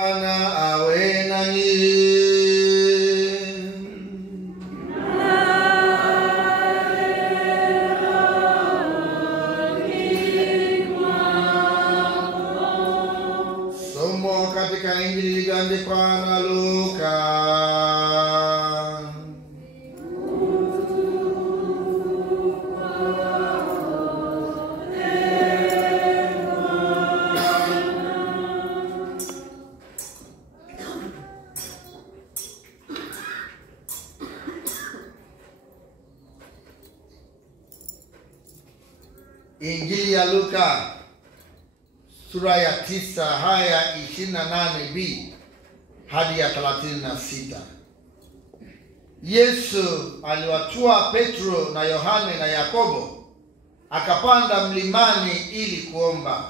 Bwana awe nanyi. Somo katika Injili iliyoandikwa na Luka. Injili ya Luka sura ya 9 haya 28b hadi ya 36. Yesu aliwatua Petro na Yohane na Yakobo, akapanda mlimani ili kuomba.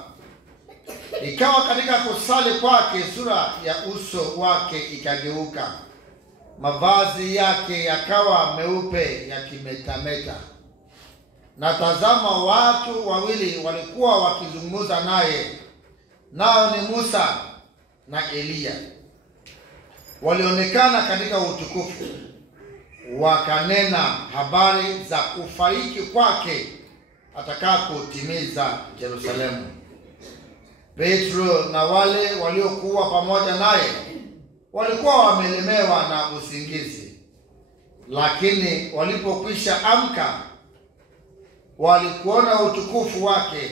Ikawa katika kusali kwake, sura ya uso wake ikageuka, mavazi yake yakawa meupe yakimetameta. Na tazama, watu wawili walikuwa wakizungumza naye, nao ni Musa na Eliya. Walionekana katika utukufu, wakanena habari za kufariki kwake atakapotimiza Yerusalemu. Petro na wale waliokuwa pamoja naye walikuwa wamelemewa na usingizi, lakini walipokwisha amka walikuona utukufu wake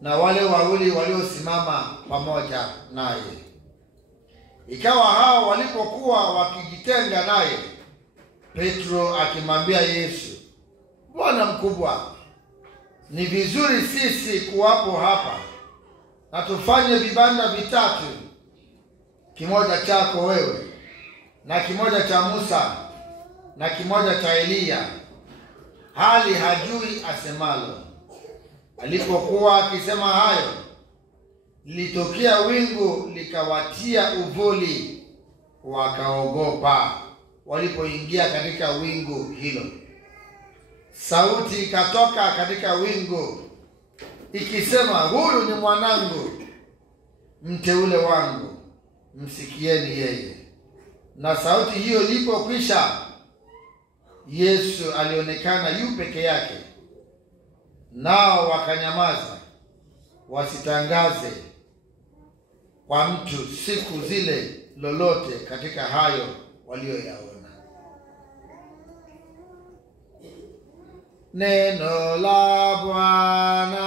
na wale wawili waliosimama pamoja naye. Ikawa hao walipokuwa wakijitenga naye, Petro akimwambia Yesu, Bwana mkubwa, ni vizuri sisi kuwapo hapa, na tufanye vibanda vitatu, kimoja chako wewe, na kimoja cha Musa, na kimoja cha Eliya. Hali hajui asemalo. Alipokuwa akisema hayo, lilitokea wingu likawatia uvuli, wakaogopa walipoingia katika wingu hilo. Sauti ikatoka katika wingu ikisema, huyu ni mwanangu mteule wangu, msikieni yeye. Na sauti hiyo ilipokwisha, Yesu alionekana yu peke yake, nao wakanyamaza, wasitangaze kwa mtu siku zile lolote katika hayo walioyaona. Neno la Bwana.